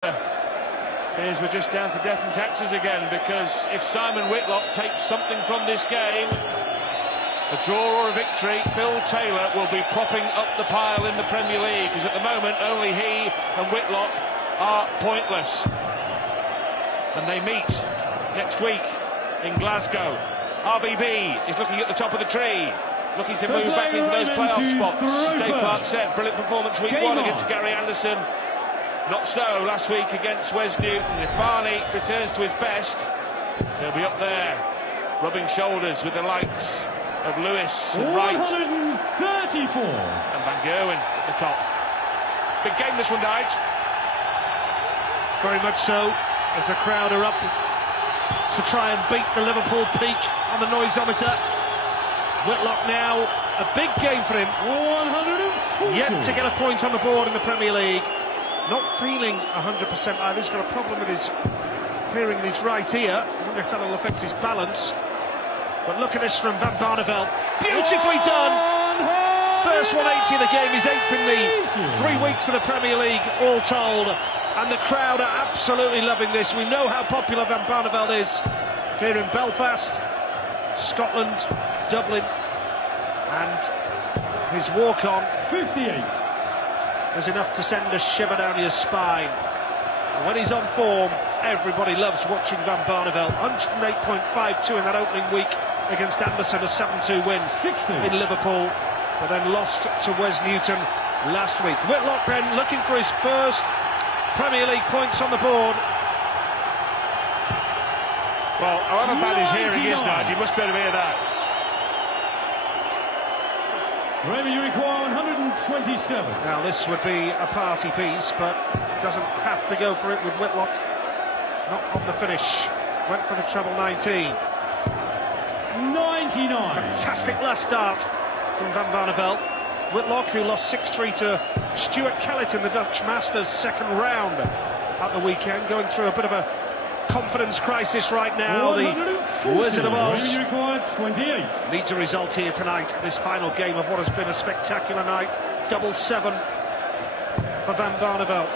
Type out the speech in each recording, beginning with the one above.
Here's we're just down to death and taxes again, because if Simon Whitlock takes something from this game, a draw or a victory, Phil Taylor will be propping up the pile in the Premier League, because at the moment only he and Whitlock are pointless. And they meet next week in Glasgow. RBB is looking at the top of the tree, looking to move back into those playoff spots. Dave Clark said, brilliant performance week one against Gary Anderson. Not so last week against Wes Newton. If Barney returns to his best, he'll be up there, rubbing shoulders with the likes of Lewis and Wright. 134. And Van Gerwen at the top. Big game this one, Dyche. Very much so, as the crowd are up to try and beat the Liverpool peak on the noisometer. Whitlock now, a big game for him. 140. Yet to get a point on the board in the Premier League. Not feeling 100% either. He's got a problem with his hearing in his right ear. I wonder if that'll affect his balance. But look at this from Van Barneveld. Beautifully done! First 180 of the game, he's 8th in the 3 weeks of the Premier League, all told. And the crowd are absolutely loving this. We know how popular Van Barneveld is here in Belfast, Scotland, Dublin. And his walk-on 58. was enough to send a shiver down your spine. And when he's on form, everybody loves watching Van Barneveld. 108.52 in that opening week against Anderson, a 7-2 win 60. in Liverpool, but then lost to Wes Newton last week. Whitlock then looking for his first Premier League points on the board. Well, however bad his hearing is, Nige, you must be able to hear that. Raymond, you require 127. Now this would be a party piece, but doesn't have to go for it with Whitlock. Not on the finish. Went for the treble 19. 99. Fantastic last start from Van Barneveld. Whitlock, who lost 6-3 to Stuart Kellett in the Dutch Masters second round at the weekend, going through a bit of a confidence crisis right now. The Wizard of Oz required 28. needs a result here tonight in this final game of what has been a spectacular night. Double 7 for Van Barneveld.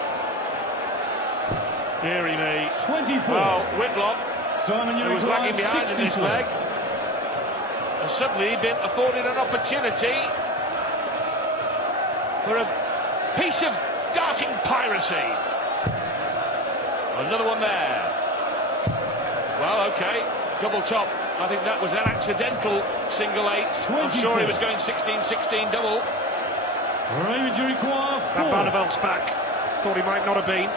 Deary me. 24. Well, Whitlock, Simon, you who was lagging behind in this leg, has suddenly been afforded an opportunity for a piece of darting piracy. Another one there. Well, OK, double top. I think that was an accidental single 8. I'm sure he was going 16-16 double. Raymond, you require 4. Van Barneveld's back. Thought he might not have been.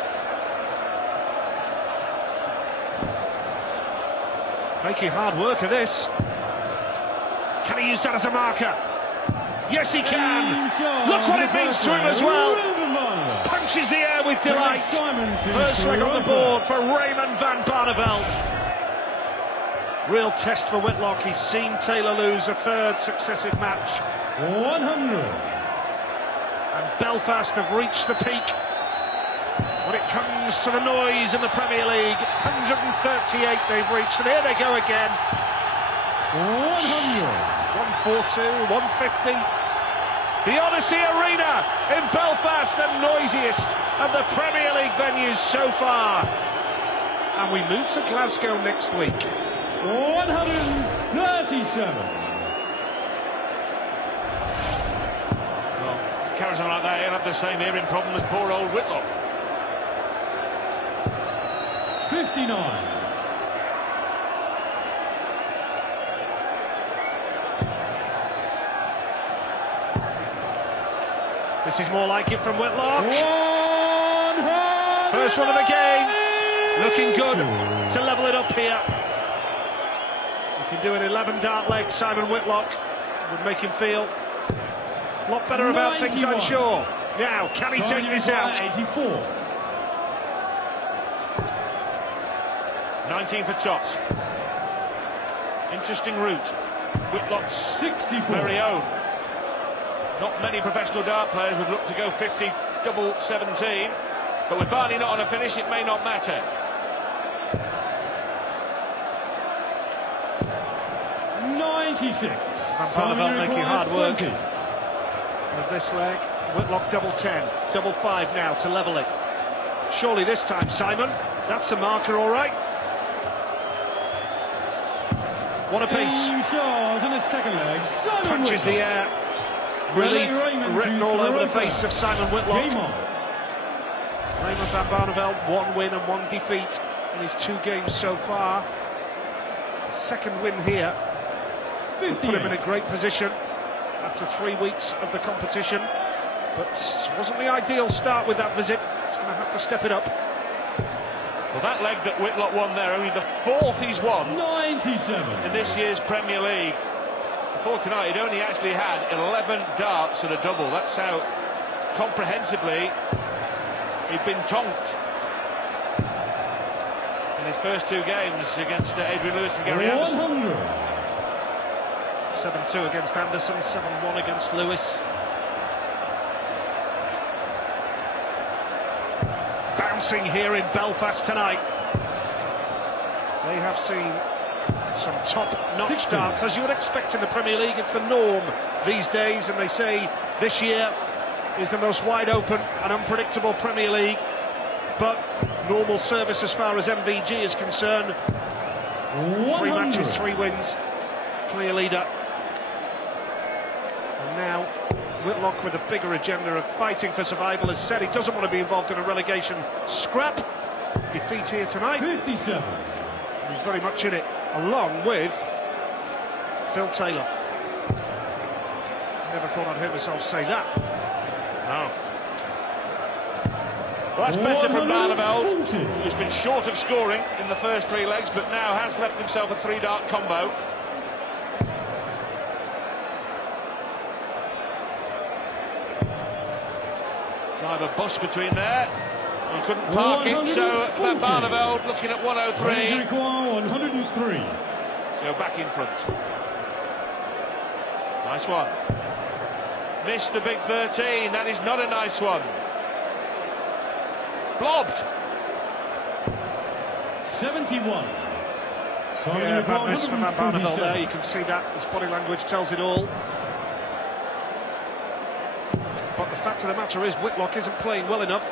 Making hard work of this. Can he use that as a marker? Yes, he can. Look what it means to him as well. Punches the air with delight. First leg on the board for Raymond Van Barneveld. Real test for Whitlock. He's seen Taylor lose a third successive match. 100. And Belfast have reached the peak when it comes to the noise in the Premier League. 138 they've reached, and here they go again. 100. 142, 150. The Odyssey Arena in Belfast, the noisiest of the Premier League venues so far. And we move to Glasgow next week. 137. Well, carries on like that, he'll have the same hearing problem as poor old Whitlock. 59. This is more like it from Whitlock. First one of the game. Looking good to level it up here. You can do an 11 dart leg. Simon Whitlock would make him feel a lot better about things, I'm sure. Now, can he take this out? 84. 19 for tops. Interesting route. Whitlock's 64. very own. Not many professional dart players would look to go 50 double 17, but with Barney not on a finish, it may not matter. 96. Van Barneveld making hard work of this leg. Whitlock double 10, double 5 now to level it. Surely this time, Simon. That's a marker, all right. What a pace. In charge in the second leg, Simon Punches the Whitlock. air. Relief Raymond written all over the face of Simon Whitlock. Raymond. Raymond van Barneveld, 1 win and 1 defeat in his 2 games so far. Second win here. Put him in a great position after 3 weeks of the competition. But wasn't the ideal start with that visit. He's going to have to step it up. Well, that leg that Whitlock won there, only the 4th he's won 97 in this year's Premier League. Before tonight, he'd only actually had 11 darts and a double. That's how comprehensively he'd been tonked in his first 2 games against Adrian Lewis and Gary Anderson. 100. 7-2 against Anderson, 7-1 against Lewis. Bouncing here in Belfast tonight. They have seen some top-notch starts, as you would expect in the Premier League. It's the norm these days, and they say this year is the most wide-open and unpredictable Premier League. But normal service as far as MVG is concerned. 3 matches, 3 wins, clear leader. And now Whitlock, with a bigger agenda of fighting for survival, has said he doesn't want to be involved in a relegation scrap. Defeat here tonight. 57. He's very much in it, along with Phil Taylor. Never thought I'd hear myself say that. No. Well, that's better from Barneveld, 140. who's been short of scoring in the first 3 legs, but now has left himself a 3-dart combo. Driver bus between there. He couldn't park it, so Van Barneveld looking at 103. Require 103. So back in front. Nice one. Missed the big 13. That is not a nice one. Blobbed. 71. Yeah, bad miss from Van Barneveld there. You can see that. His body language tells it all. But the fact of the matter is, Whitlock isn't playing well enough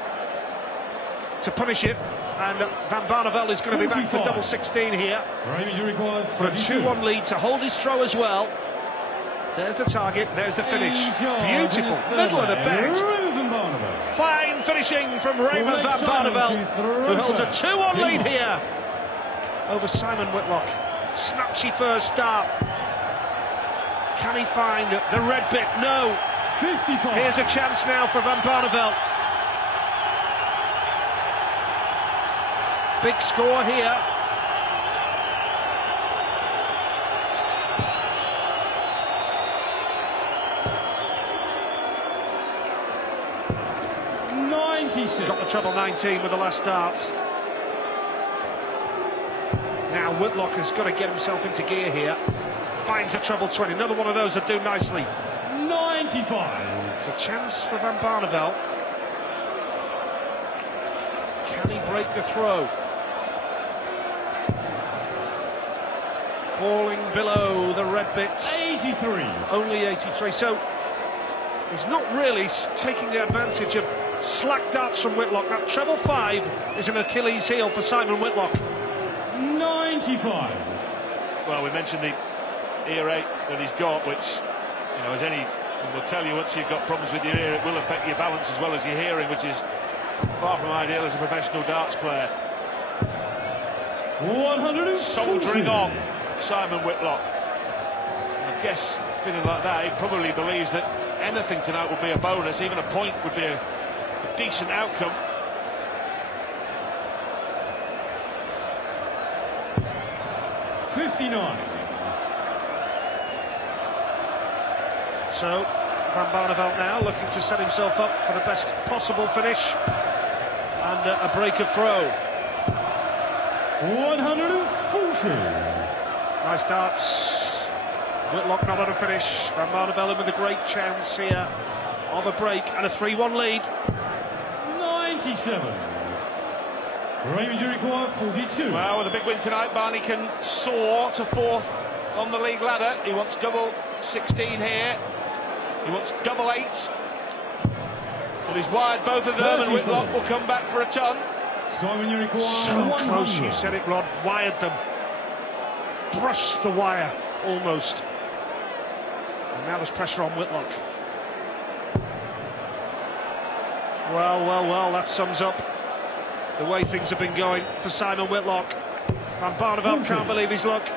to punish it, and Van Barneveld is going to be back for double 16 here. For a 2-1 lead to hold his throw as well. There's the target, there's the finish. Beautiful, middle of the bed. Fine finishing from Raymond van Barneveld, who holds a 2-1 lead here over Simon Whitlock. Snatchy first start. Can he find the red bit? No. 55. Here's a chance now for Van Barneveld. Big score here. Got the treble 19 with the last start. Now Whitlock has got to get himself into gear here. Finds a treble 20. Another one of those that do nicely. 95. It's a chance for Van Barneveld. Can he break the throw? Falling below the red bit. 83. Only 83. So he's not really taking the advantage of slack darts from Whitlock. That treble 5 is an Achilles heel for Simon Whitlock. 95. Well, we mentioned the ear ache that he's got, which, you know, as any will tell you, once you've got problems with your ear, it will affect your balance as well as your hearing, which is far from ideal as a professional darts player. 140. Soldiering on, Simon Whitlock. And I guess, feeling like that, he probably believes that anything tonight would be a bonus. Even a point would be a decent outcome. So Van Barneveld now looking to set himself up for the best possible finish and a break of throw. 140. Nice darts. Whitlock not on a finish. Van Barneveld with a great chance here of a break and a 3-1 lead. 97. Raymond require 42. Well, with a big win tonight, Barney can soar to 4th on the league ladder. He wants double 16 here. He wants double 8. But he's wired both of them, and Whitlock will come back for a ton. Simon, you require So 100. close, you said it, Rod. Wired them. Brushed the wire, almost. And now there's pressure on Whitlock. Well, that sums up the way things have been going for Simon Whitlock. Van Barneveld can't believe his luck.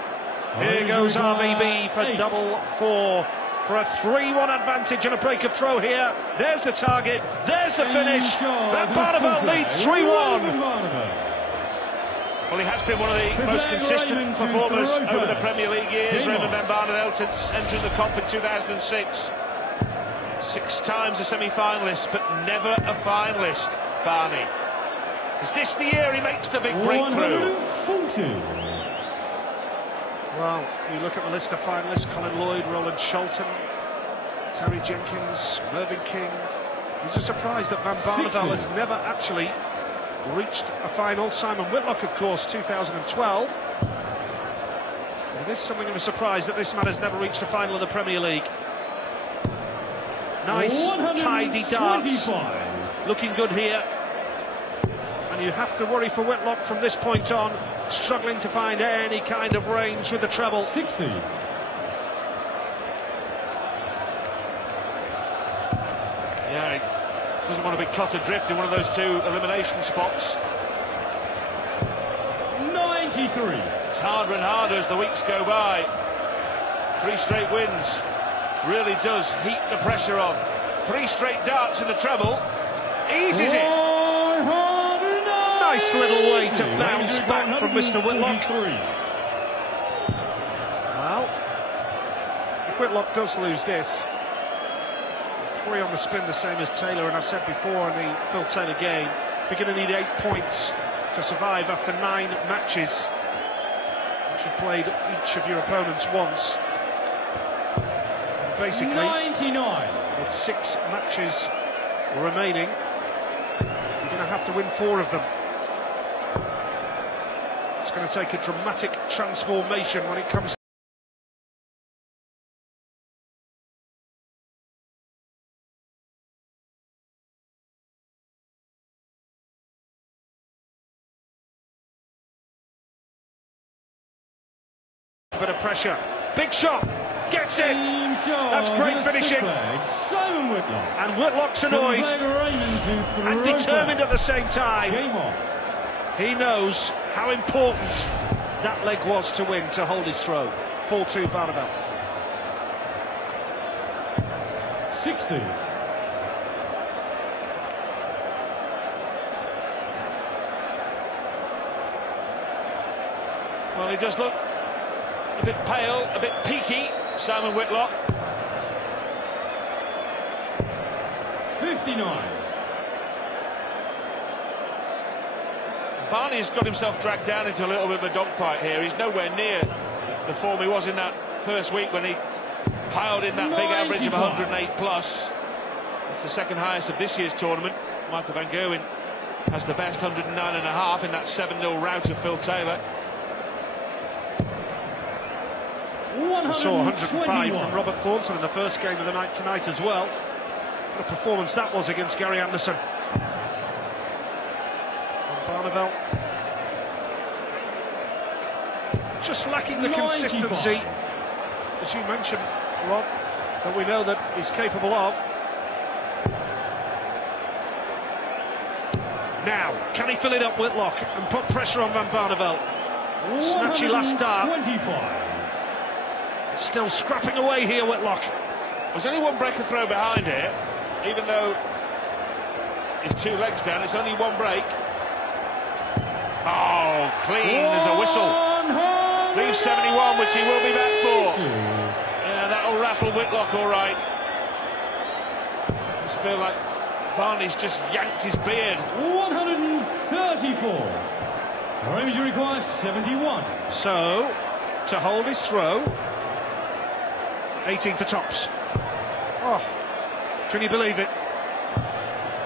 Here goes RVB for double four. For a 3-1 advantage and a break of throw here. There's the target, there's the finish. Van Barneveld leads 3-1. Well, he has been one of the most consistent performers over the Premier League years, Raymond Van Barneveld, since entering the comp in 2006. 6 times a semi-finalist, but never a finalist, Barney. Is this the year he makes the big breakthrough? 140. Well, you look at the list of finalists: Colin Lloyd, Roland Shelton, Terry Jenkins, Mervyn King. It's a surprise that Van Barneveld has never actually reached a final. Simon Whitlock, of course, 2012. It is something of a surprise that this man has never reached a final of the Premier League. Nice, tidy darts. Looking good here. And you have to worry for Whitlock from this point on, struggling to find any kind of range with the treble. 60. Yeah, he doesn't want to be cut adrift in one of those 2 elimination spots. 93. It's harder and harder as the weeks go by. 3 straight wins really does heap the pressure on. 3 straight darts in the treble. Eases it. Nice little way to bounce back from Mr. Whitlock. Well, if Whitlock does lose this, 3 on the spin, the same as Taylor, and I said before in the Phil Taylor game, if you're going to need 8 points to survive after 9 matches, which you've played each of your opponents once, and basically 99. with 6 matches remaining, you're going to have to win 4 of them. It's going to take a dramatic transformation when it comes to a bit of pressure. Big shot, gets it. That's great finishing. Simon Whitlock. And Whitlock's annoyed and determined at the same time. Game on. He knows how important that leg was to win, to hold his throw. 4-2 Barneveld. 60. Well, he does look a bit pale, a bit peaky, Simon Whitlock. 59. Barney's got himself dragged down into a little bit of a dogfight here. He's nowhere near the form he was in that first week when he piled in that big average of 108 plus. It's the second highest of this year's tournament. Michael van Gerwen has the best 109.5 in that 7-0 rout of Phil Taylor. We saw 105 from Robert Thornton in the first game of the night tonight as well. What a performance that was against Gary Anderson. Barneveld just lacking the consistency, as you mentioned, Rod, that we know that he's capable of. Now, can he fill it up, Whitlock, and put pressure on Van Barneveld? Snatchy last dart. Still scrapping away here, Whitlock. There's only 1 break of throw behind here, even though he's 2 legs down, it's only 1 break. Oh, clean as a whistle. Leaves 71, which he will be back for. Yeah, that'll rattle Whitlock all right. I just feel like Barney's just yanked his beard. 134. Raymond requires 71. So, to hold his throw, 18 for tops. Oh, can you believe it?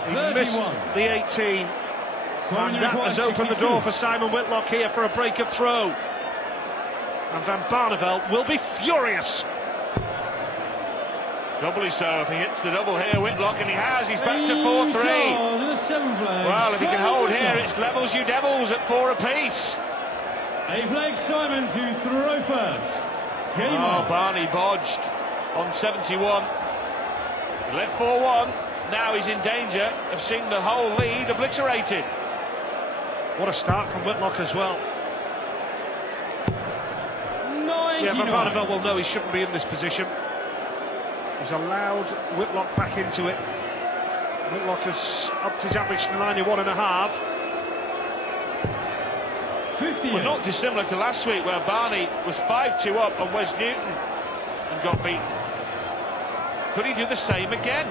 He 31. missed the 18. And that has opened the door for Simon Whitlock here for a break of throw. And Van Barneveld will be furious. Doubly so if he hits the double here, Whitlock, and he has. He's back to 4-3. Well, if he can hold here, it's levels you devils at 4 apiece. A flag Simon to throw first. Game on. Barney bodged on 71. He led 4-1. Now he's in danger of seeing the whole lead obliterated. What a start from Whitlock as well. 99. Yeah, but Barneveld will know he shouldn't be in this position. He's allowed Whitlock back into it. Whitlock has upped his average to 91.5. 58. Well, not dissimilar to last week, where Barney was 5-2 up on Wes Newton and got beaten. Could he do the same again?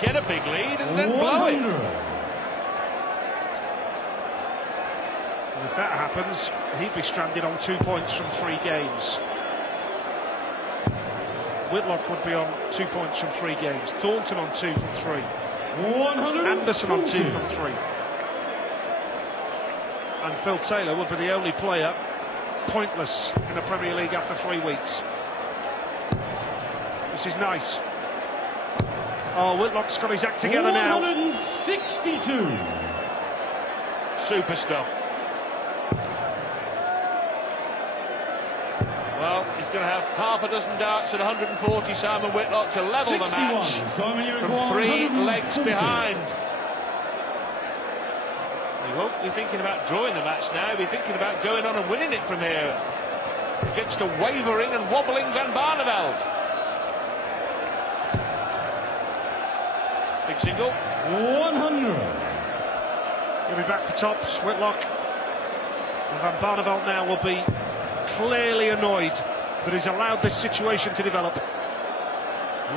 Get a big lead and then blow it. And if that happens, he'd be stranded on 2 points from 3 games. Whitlock would be on 2 points from 3 games. Thornton on 2 from 3. Anderson on 2 from 3. And Phil Taylor would be the only player pointless in the Premier League after 3 weeks. This is nice. Oh, Whitlock's got his act together now. 162. Super stuff. Well, he's going to have half a dozen darts at 140, Simon Whitlock, to level 61. the match from 3 legs behind. He won't be thinking about drawing the match now. He'll be thinking about going on and winning it from here against a wavering and wobbling Van Barneveld. Big single. 100. He'll be back for tops, Whitlock. And Van Barneveld now will be clearly annoyed that he's allowed this situation to develop.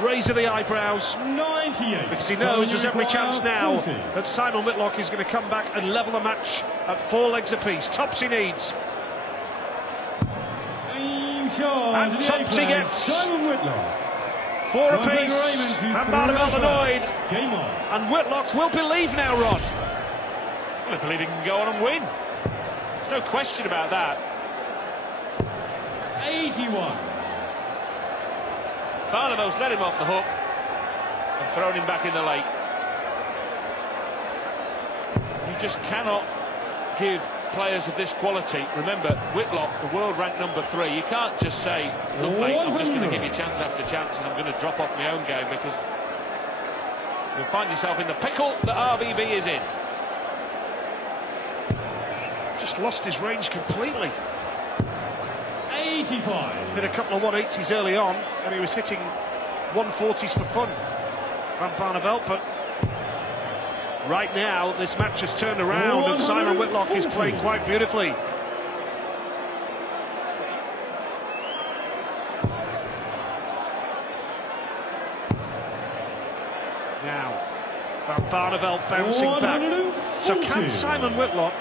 Raise of the eyebrows. 98. Because he knows there's every chance now that Simon Whitlock is going to come back and level the match at 4 legs apiece. Tops he needs. And tops he gets. Simon Whitlock. 4 apiece. Van Barneveld annoyed. Game on. And Whitlock will believe now, Rod. Well, I believe he can go on and win. There's no question about that. 81. Barneveld's let him off the hook and thrown him back in the lake. You just cannot give players of this quality. Remember, Whitlock, the world ranked number 3. You can't just say, look mate, I'm just going to give you chance after chance and I'm going to drop off my own game, because you'll find yourself in the pickle that RBB is in. Just lost his range completely. 85. Hit a couple of 180s early on, and he was hitting 140s for fun, Van Barneveld, but right now this match has turned around and Simon Whitlock is playing quite beautifully. Now, Van Barneveld bouncing back. So can Simon Whitlock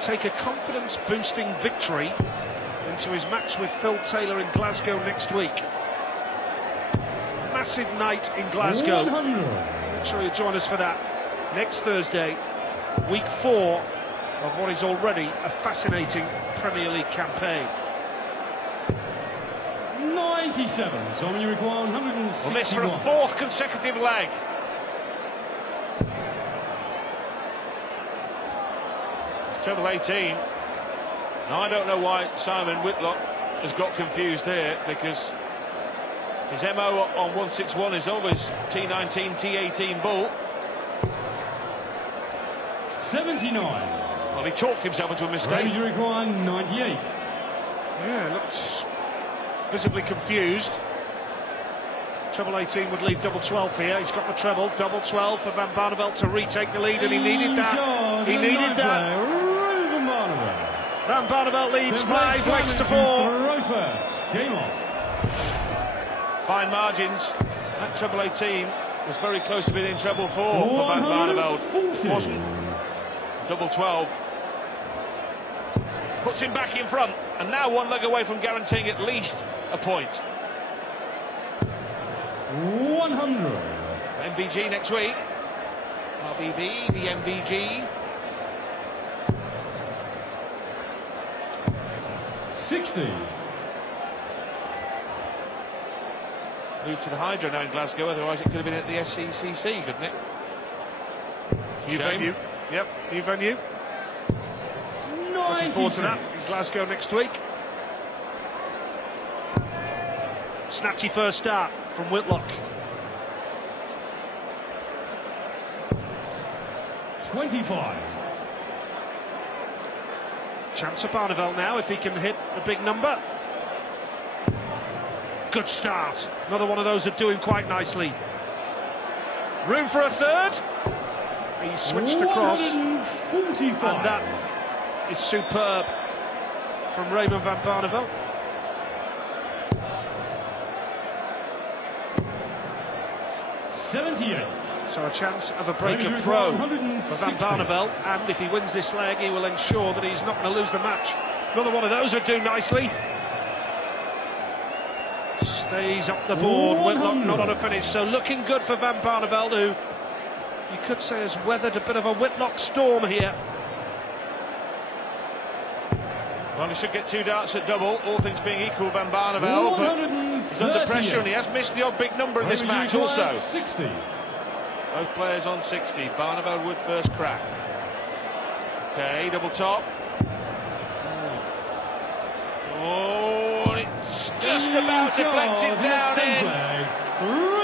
take a confidence-boosting victory into his match with Phil Taylor in Glasgow next week? Massive night in Glasgow. 100. Make sure you join us for that next Thursday, week 4 of what is already a fascinating Premier League campaign. 97. So when you require 161. Well, this for a 4th consecutive leg. Treble 18. Now, I don't know why Simon Whitlock has got confused there, because his MO on 161 is always T19, T18 bull. 79. Well, he talked himself into a mistake. Range required 98. Yeah, looks visibly confused. Treble 18 would leave double 12 here. He's got the treble. Double 12 for Van Barneveld to retake the lead, and he needed that. He needed that. Van Barneveld leads 5 legs to 4. Game on. Fine margins. That treble 18 was very close to being in treble 4 for Van Barneveld. Wasn't. Double 12 puts him back in front, and now 1 leg away from guaranteeing at least a point. 100. MVG next week. RBB, the MVG. 60. moved to the Hydro now in Glasgow, otherwise it could have been at the SCCC, couldn't it? New venue. Yep, new venue. Looking forward to that in Glasgow next week. Snatchy first start from Whitlock. 25. Chance for Barneveld now if he can hit the big number. Good start. Another one of those that do him quite nicely. Room for a third. He switched across. 145. And that is superb from Raymond van Barneveld. So a chance of a break of throw for Van Barneveld, and if he wins this leg he will ensure that he's not going to lose the match. Another one of those would do nicely. Stays up the board. Whitlock not on a finish, so looking good for Van Barneveld, who you could say has weathered a bit of a Whitlock storm here. Well, he should get 2 darts at double, all things being equal, Van Barneveld, but he's under pressure and he has missed the odd big number in this match also. 60. Both players on 60. Barneveld with first crack. Okay, double top. Oh, it's just about deflected down in.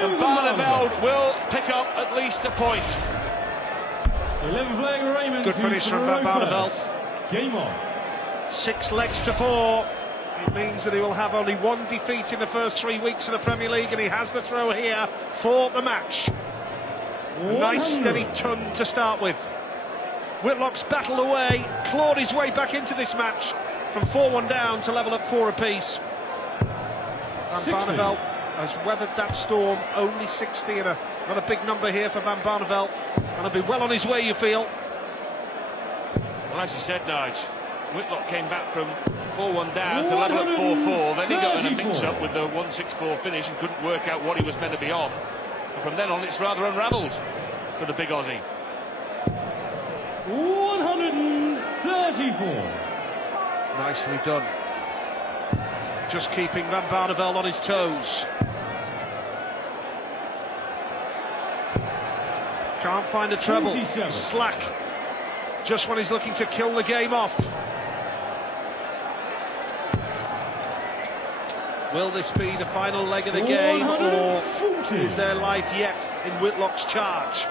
And Barneveld will pick up at least a point. 11 flag Raymond. Good finish from Van Barneveld. Game on. 6 legs to 4. It means that he will have only 1 defeat in the first 3 weeks of the Premier League, and he has the throw here for the match. A nice steady ton to start with. Whitlock's battled away, clawed his way back into this match from 4-1 down to level at 4 apiece. Van Barneveld has weathered that storm, only 60, and another big number here for Van Barneveld, and he'll be well on his way, you feel. Well, as you said, Nige, Whitlock came back from 4-1 down to level at 4-4, then he got in a mix-up with the 1-6-4 finish and couldn't work out what he was meant to be on. And from then on, it's rather unravelled for the big Aussie. 134. Nicely done. Just keeping Van Barneveld on his toes. Can't find a treble. 47. Slack. Just when he's looking to kill the game off. Will this be the final leg of the game, or is there life yet in Whitlock's charge?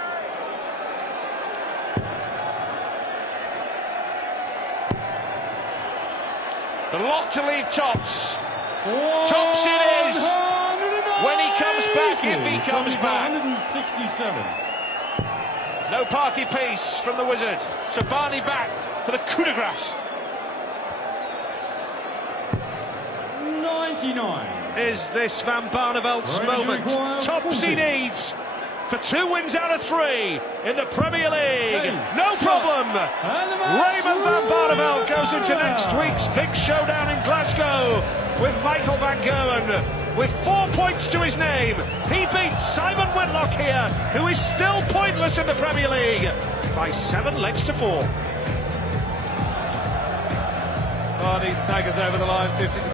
The lot to leave Tops. Tops it is! When he comes back, if he comes back. 167. No party piece from the Wizard. So Barney back for the coup de grace. 99. Is this Van Barneveld's moment? Tops he needs for 2 wins out of 3 in the Premier League. No problem. Raymond van Barneveld goes into next week's big showdown in Glasgow with Michael van Gerwen. With 4 points to his name, he beats Simon Whitlock here, who is still pointless in the Premier League, by 7 legs to 4. Barney staggers over the line, 50.